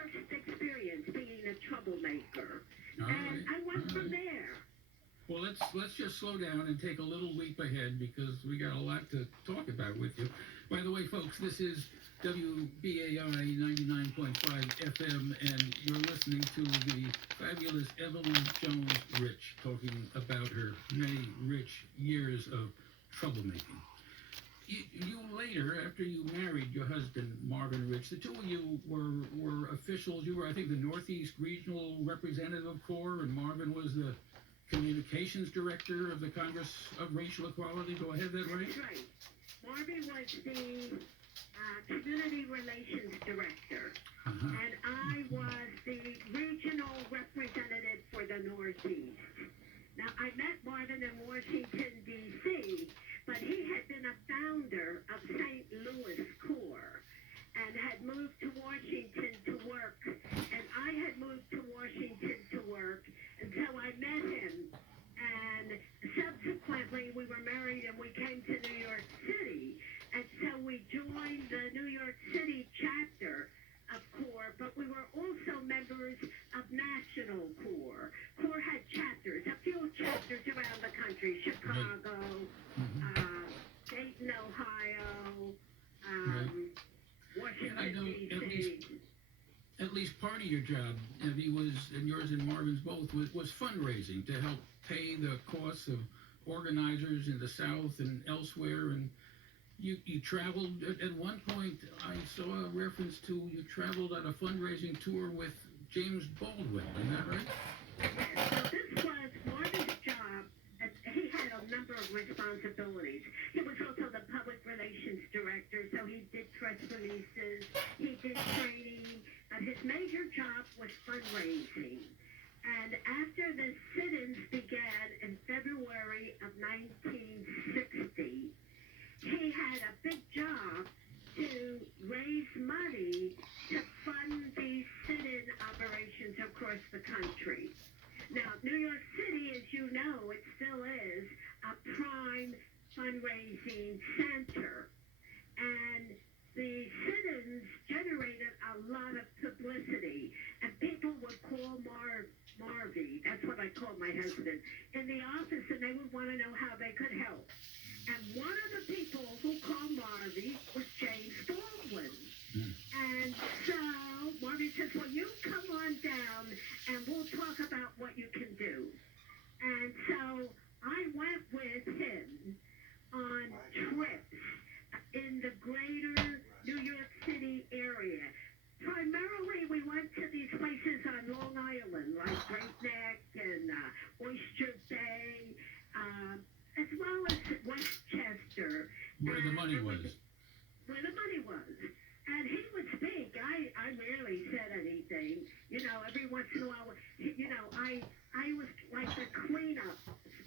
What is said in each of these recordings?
first experience being a troublemaker. All And right. I went All from right. there. Well, let's just slow down and take a little leap ahead because we got a lot to talk about with you. By the way, folks, this is WBAI 99.5 FM, and you're listening to the fabulous Evelyn Jones Rich talking about her many rich years of troublemaking. You later, after you married your husband Marvin Rich, the two of you were officials. You were, I think, the Northeast Regional Representative Corps, and Marvin was the Communications Director of the Congress of Racial Equality. Do I have that right? That's right. Marvin was the Community Relations Director, Uh-huh. and I was the Regional Representative for the Northeast. Now, I met Marvin in Washington, D.C., but he had been a founder of St. Louis Corps and had moved to Washington to work, and I had moved to Washington to work, and so I met him, and subsequently we were married and we came to New York City, and so we joined the New York City chapter of CORE, but we were also members of National CORE. CORE had chapters, a few chapters around the country, Chicago, Dayton, Ohio, And I know Washington, D.C. at least part of your job, and yours and Marvin's both, was fundraising to help pay the costs of organizers in the South and elsewhere. And you traveled, at one point, I saw a reference to you traveled on a fundraising tour with James Baldwin, isn't that right? So this was Marvin's job. He had a number of responsibilities. He was also the public relations director, so he did press releases, he did training, but his major job was fundraising. And after the sit-ins began in February of 1960, he had a big job to raise money to fund these sit-in operations across the country. Now, New York City, as you know, it still is a prime fundraising center. And the sit-ins generated a lot of publicity. And people would call Marvy, that's what I call my husband, in the office, and they would want to know how they could help. And one of the people who called Marvy was James Baldwin. And so Marvy says, well, you come on down and we'll talk about what you can do. And so I went with him on trips in the greater New York City area. Primarily, we went to these places on Long Island, like Great Neck and Oyster Bay, as well as Westchester. Where the money was. Where the money was. And he would speak. I rarely said anything. You know, every once in a while, you know, I was like the cleanup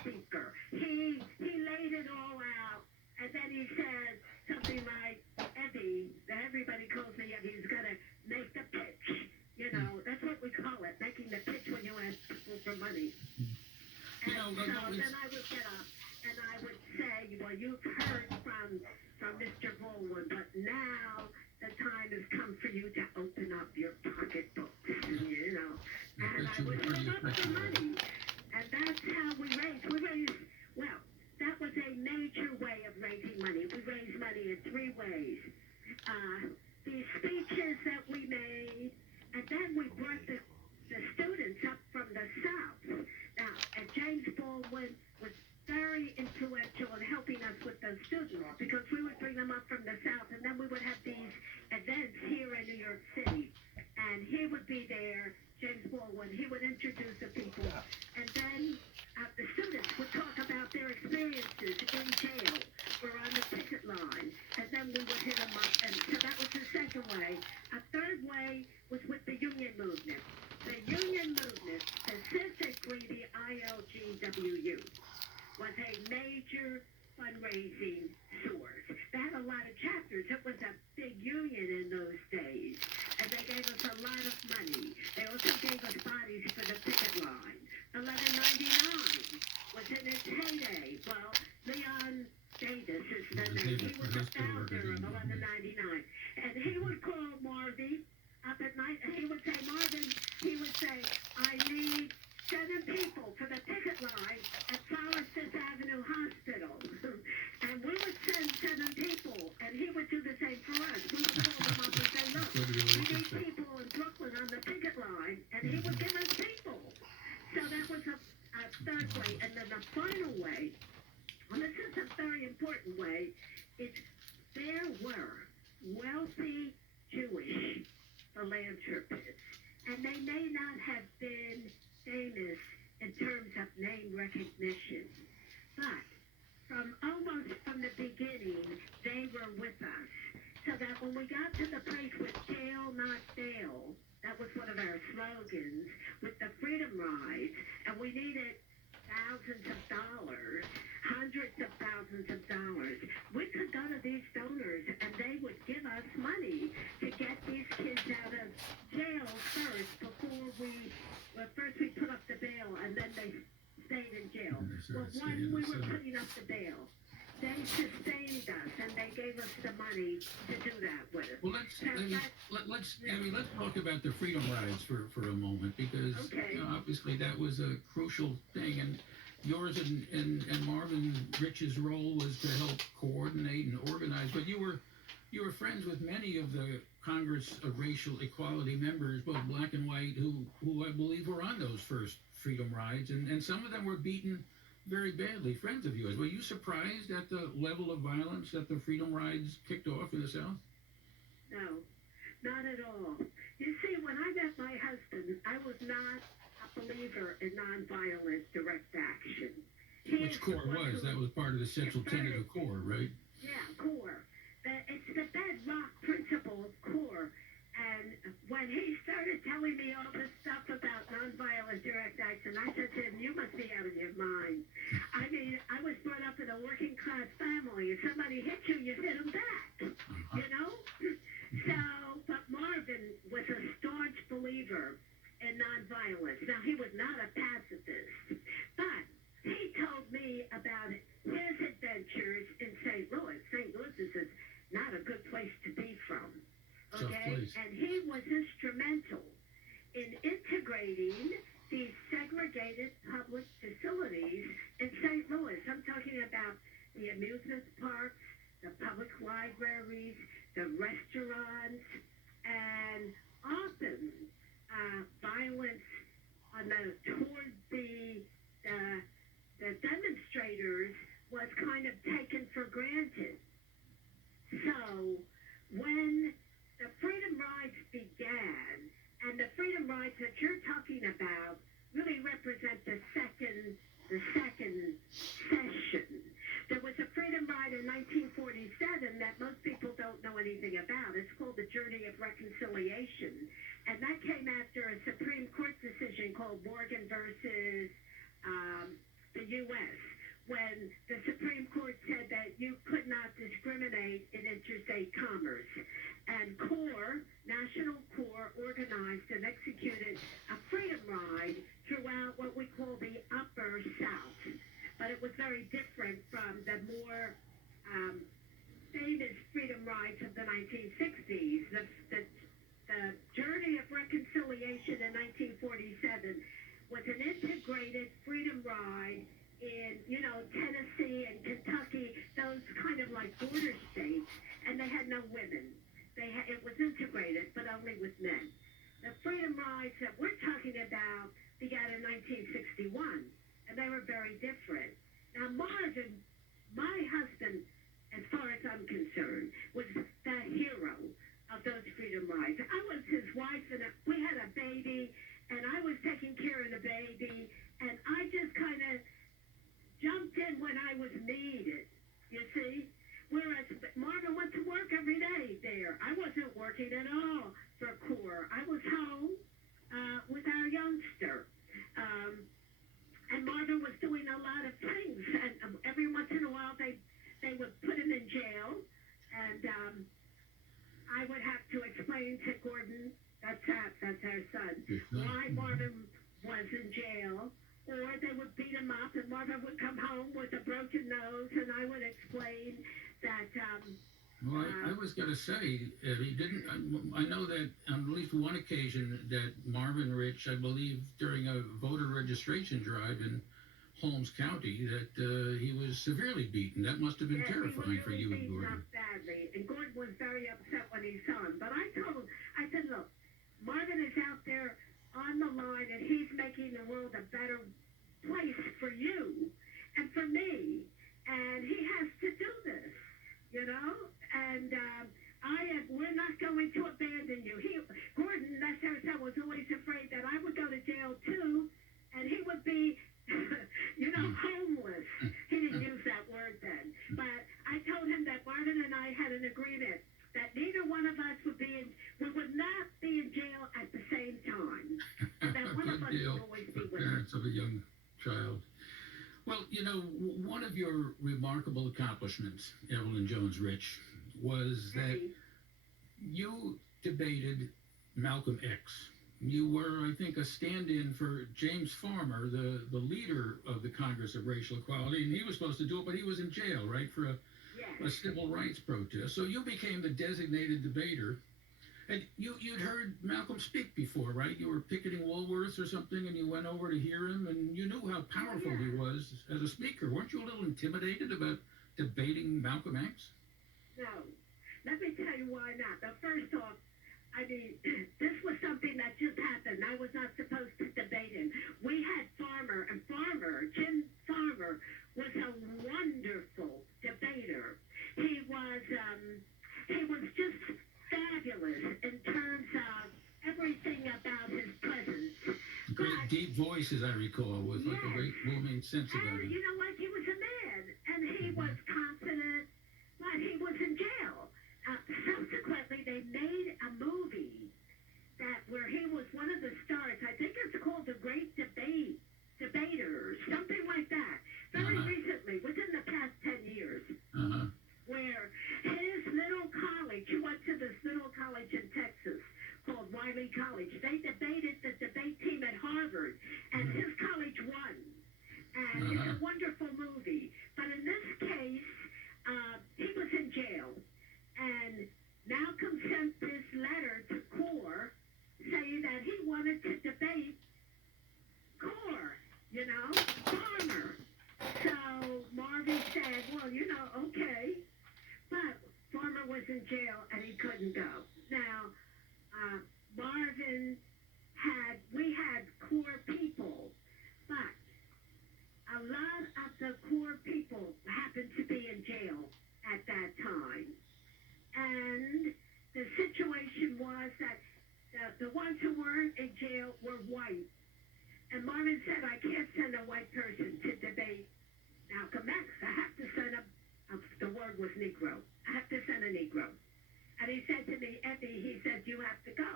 speaker. He laid it all out, and then he said something like, Eddie, everybody calls me Eddie, he's got to make the pitch. You know, that's what we call it, making the pitch when you ask people for money. And so then I would get up and I would say, well, you've heard from Mr. Baldwin, but now the time has come for you to open up your pocketbooks, you know. And I would give up the money. And that's how we raised. Well, that was a major way of raising money. We raised money in three ways. The speeches that we made, and then we brought the students up from the South. Now, and James Baldwin was very influential in helping us with those students because we would bring them up from the South, and then we would have these events here in New York City. And he would be there, James Baldwin. He would introduce the people. And then the students would talk about their experiences in jail or on the picket line. And then we would hit them up. And so that was the second way. A third way was with the union movement. The union movement, specifically the ILGWU, was a major fundraising source. They had a lot of chapters. It was a big union in those days. And they gave us a lot of money. They also gave us bodies for the picket line. 1199 was in its heyday. Well, Leon Davis is the name. He was the founder of 1199. And he would call Marvy up at night and he would say, on the picket line, and he would give us people. So that was a third way. And then the final way, and this is a very important way, is there were wealthy Jewish philanthropists, and they may not have been famous in terms of name recognition, but almost from the beginning, they were with us. So that when we got to the place with jail, not bail, that was one of our slogans, with the Freedom Rides, and we needed thousands of dollars, hundreds of thousands of dollars. We could go to these donors, and they would give us money to get these kids out of jail first, before first we put up the bail, and then they stayed in jail. Well, when we were putting up the bail, they sustained us, and they gave us the money to do that with. Well, let's talk about the Freedom Rides for a moment, because obviously that was a crucial thing, and yours and Marvin Rich's role was to help coordinate and organize. But you were friends with many of the Congress of Racial Equality members, both black and white, who I believe were on those first Freedom Rides, and some of them were beaten very badly. Friends of yours. Were you surprised at the level of violence that the Freedom Rides kicked off in the South? No, not at all. You see, when I met my husband, I was not a believer in nonviolent direct action. Which CORE was? That was part of the central tenet of CORE, right? Yeah, CORE. It's the bedrock principle of CORE. And when he started telling me all this stuff about nonviolent direct action, I said to him, "You must be out of your mind." I mean, I was brought up in a working class family. If somebody hit you, you hit them back, you know? So, but Marvin was a staunch believer in nonviolence. Now, he was not a pacifist, but he told me about his adventures in St. Louis. St. Louis is not a good place to be from. Okay, and he was instrumental in integrating these segregated public facilities in St. Louis. I'm talking about the amusement parks, the public libraries, the restaurants, and often violence toward the demonstrators was kind of taken for granted. So when the Freedom Rides began, and the Freedom Rides that you're talking about really represent the second session. There was a Freedom Ride in 1947 that most people don't know anything about. It's called the Journey of Reconciliation, and that came after a Supreme Court decision called Morgan versus the U.S., when the Supreme Court said that you could not discriminate in interstate commerce. And CORE, National CORE, organized and executed a Freedom Ride throughout what we call the Upper South. But it was very different from the more famous Freedom Rides of the 1960s. The Journey of Reconciliation in 1947 was an integrated Freedom Ride in, Tennessee and Kentucky, those kind of like border states, and they had no women. It was integrated, but only with men. The Freedom Rides that we're talking about began in 1961, and they were very different. Now, Marvin, my husband, as far as I'm concerned, was the hero of those Freedom Rides. I was his wife, and we had a baby, and I was taking care of the baby, and I just kind of jumped in when I was needed, you see? Whereas Marvin went to work every day there. I wasn't working at all for CORE. I was home with our youngster. And Marvin was doing a lot of things. And every once in a while, they would put him in jail. And I would have to explain to Gordon, that's our son, why Marvin was in jail. Or they would beat him up, and Marvin would come home with a broken nose, and I would explain that. Well, I was going to say, he didn't. I know that on at least one occasion that Marvin Rich, I believe, during a voter registration drive in Holmes County, that he was severely beaten. That must have been terrifying for you and Gordon. Up badly, and Gordon was very upset when he saw him. But I told him, I said, look, Marvin is out there on the line, and he's making the world a better place for you and for me. And he has to do this, you know? And we're not going to abandon you. Gordon, that's how I was always afraid that I would go to jail too, and he would be, homeless. He didn't use that word then. But I told him that Marvin and I had an agreement that neither one of us we would not be in jail at the same time. And that one of us would always be with us. Parents of a young child. Well, one of your remarkable accomplishments, Evelyn Jones-Rich, was that you debated Malcolm X. You were, I think, a stand-in for James Farmer, the leader of the Congress of Racial Equality, and he was supposed to do it, but he was in jail, right, for a civil rights protest. So you became the designated debater. And you'd heard Malcolm speak before, right? You were picketing Woolworths or something, and you went over to hear him, and you knew how powerful he was as a speaker. Weren't you a little intimidated about debating Malcolm X? No. Let me tell you why not. Now, first off, this was something that just happened. I was not supposed to debate him. We had Farmer, and Jim Farmer, was a wonderful debater. He was just fabulous in terms of everything about his presence. Great deep voice, as I recall, with like a great booming sense about it. it. You know what? He was a man, and he was confident, but he was in jail. Subsequently, they made a movie where he was one of the stars. I think it's called The Great Debaters, something like that. Very recently, within the past 10 years, where his little college, he went to this little college in Texas called Wiley College. They debated the debate team at Harvard, and his college won. And it's a wonderful movie. But in this case, he was in jail. And Malcolm sent this letter to Core saying that he wanted to debate Core, Farmer. So Marvin said, well, okay. But Farmer was in jail and he couldn't go. Now, we had Core people, but a lot of the Core people happened to be in jail at that time. And the situation was that the ones who weren't in jail were white. And Marvin said, I can't send a white person to debate Malcolm X. I have to send the word was Negro. I have to send a Negro. And he said to me, Effie, he said, you have to go.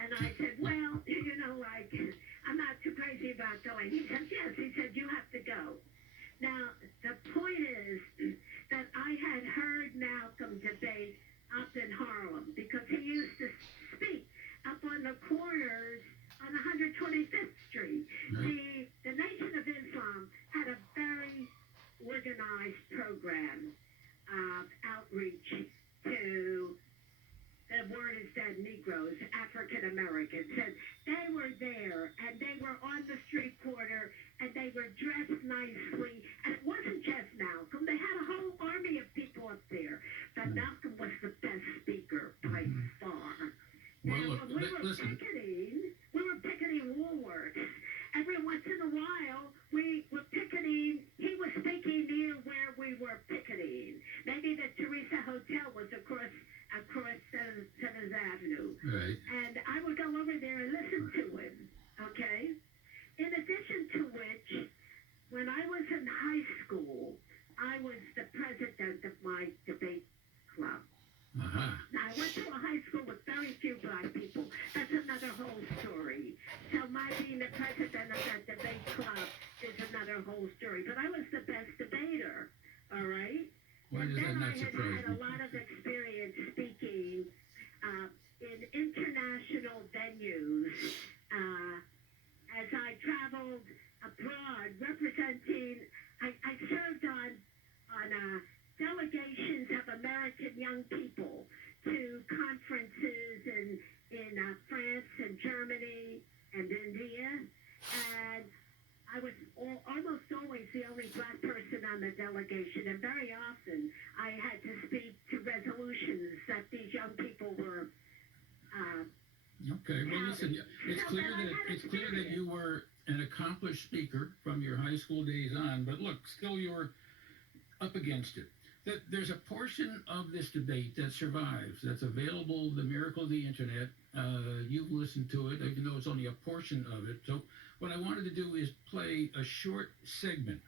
And I said, well, I'm not too crazy about going. He said, yes. He said, you have to go. Now, the point is that I had heard Malcolm debate up in Harlem because he used to speak up on the corners on 125th Street. The Nation of Islam had a very organized program of outreach to the word is dead Negroes, African Americans. And they were there, and they were on the street corner, and they were dressed nicely. And it wasn't just Malcolm. They had a whole army of people up there. But Malcolm was the best speaker by far. Well, now, look, when we were picketing Woolworths. Every once in a while, we were picketing. He was speaking near where we were picketing. Maybe the Teresa Hotel was across Seventh Avenue. Right. And I would go over there and listen to him, okay? In addition to which, when I was in high school, I was the president of my debate club. Now, I went to a high school with very few black people. That's another whole story. So my being the president of that debate club is another whole story. But I was the best debater, all right? Why does that not surprise I had a lot of experience speaking in international venues as I traveled abroad representing. I served on delegations of American young people to conferences in France and Germany and India, and I was almost always the only black person on the delegation, and very often I had to speak to resolutions that these young people were Okay, well, listen, it's So clear then I that had it's clear that experience. you were an accomplished speaker from your high school days on, but look, still you're up against it. There's a portion of this debate that survives, that's available, the miracle of the internet. You've listened to it, even though it's only a portion of it. So what I wanted to do is play a short segment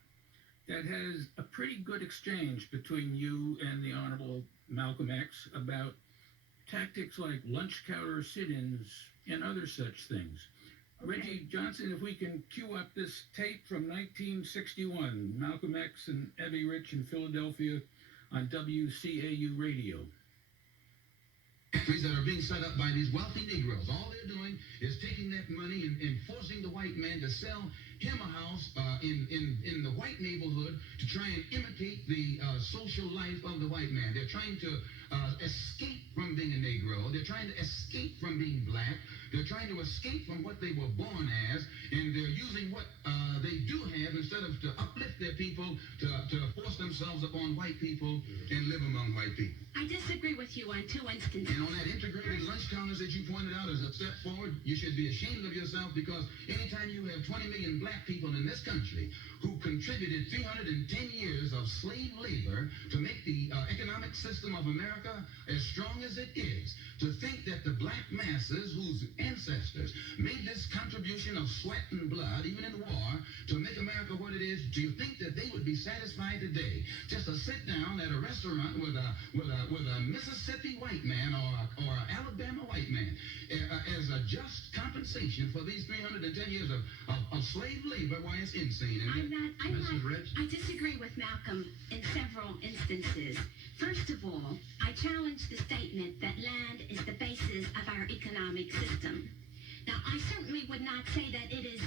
that has a pretty good exchange between you and the Honorable Malcolm X about tactics like lunch counter sit-ins and other such things. Okay. Reggie Johnson, if we can cue up this tape from 1961, Malcolm X and Evie Rich in Philadelphia on WCAU radio. Factories that are being set up by these wealthy Negroes. All they're doing is taking that money and forcing the white man to sell him a house in the white neighborhood to try and imitate the social life of the white man. They're trying to escape from being a Negro. They're trying to escape from being black. They're trying to escape from what they were born as, and they're using what they do have instead of to uplift their people to force themselves upon white people and live among white people. I disagree with you on two instances. And on that integrated lunch counters that you pointed out as a step forward, you should be ashamed of yourself, because anytime you have 20 million black people in this country who contributed 310 years of slave labor to make the economic system of America as strong as it is, to think that the black masses whose ancestors made this contribution of sweat and blood, even in war, to make America what it is, do you think that they would be satisfied today just to sit down at a restaurant with a Mississippi white man or an Alabama white man as a just compensation for these 310 years of slave labor? Why, it's insane. I disagree with Malcolm in several instances. First of all, I challenge the statement that land is the basis of our economic system. Now, I certainly would not say that it is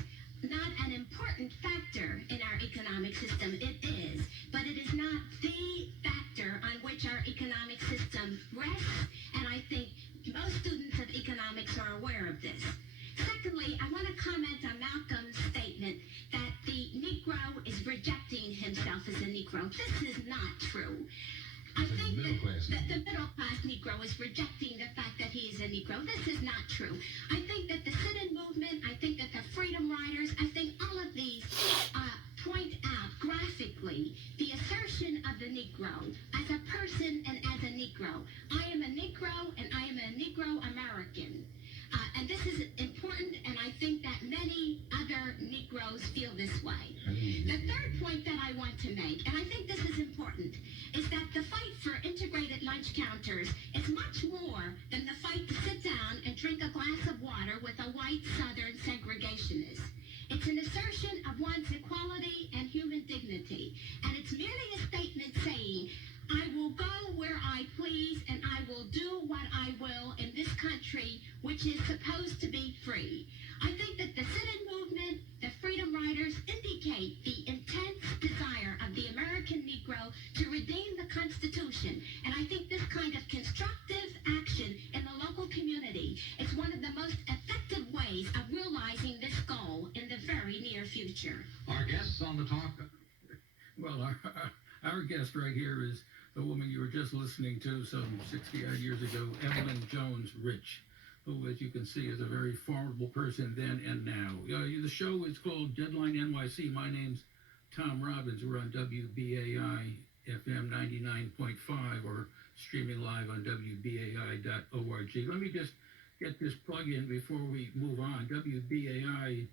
not an important factor in our economic system. It is, but it is not the factor on which our economic system rests, and I think most students of economics are aware of this. Secondly, I want to comment on Malcolm's statement that the Negro is rejecting himself as a Negro. This is not true. I think that the middle-class Negro is rejecting the fact that he is a Negro. This is not true. I think that the sit-in movement, I think that the Freedom Riders, I think all of these point out graphically the assertion of the Negro as a person and as a Negro. I am a Negro and I am a Negro American. And this is important, and I think that many other Negroes feel this way. The third point that I want to make, and I think this is important, is that the fight for integrated lunch counters is much more than the fight to sit down and drink a glass of water with a white Southern segregationist. It's an assertion of one's equality and human dignity, and it's merely a statement saying, I will go where I please and I will do what I will in this country, which is supposed to be free. I think that the sit-in movement, the Freedom Riders, indicate the intense desire of the American Negro to redeem the Constitution. And I think this kind of constructive action in the local community is one of the most effective ways of realizing this goal in the very near future. Our guests on the talk. Well, our guest right here is the woman you were just listening to some 60-odd years ago, Evelyn Jones Rich, who, as you can see, is a very formidable person then and now. The show is called Deadline NYC. My name's Tom Robbins. We're on WBAI FM 99.5 or streaming live on WBAI.org. Let me just get this plug in before we move on. WBAI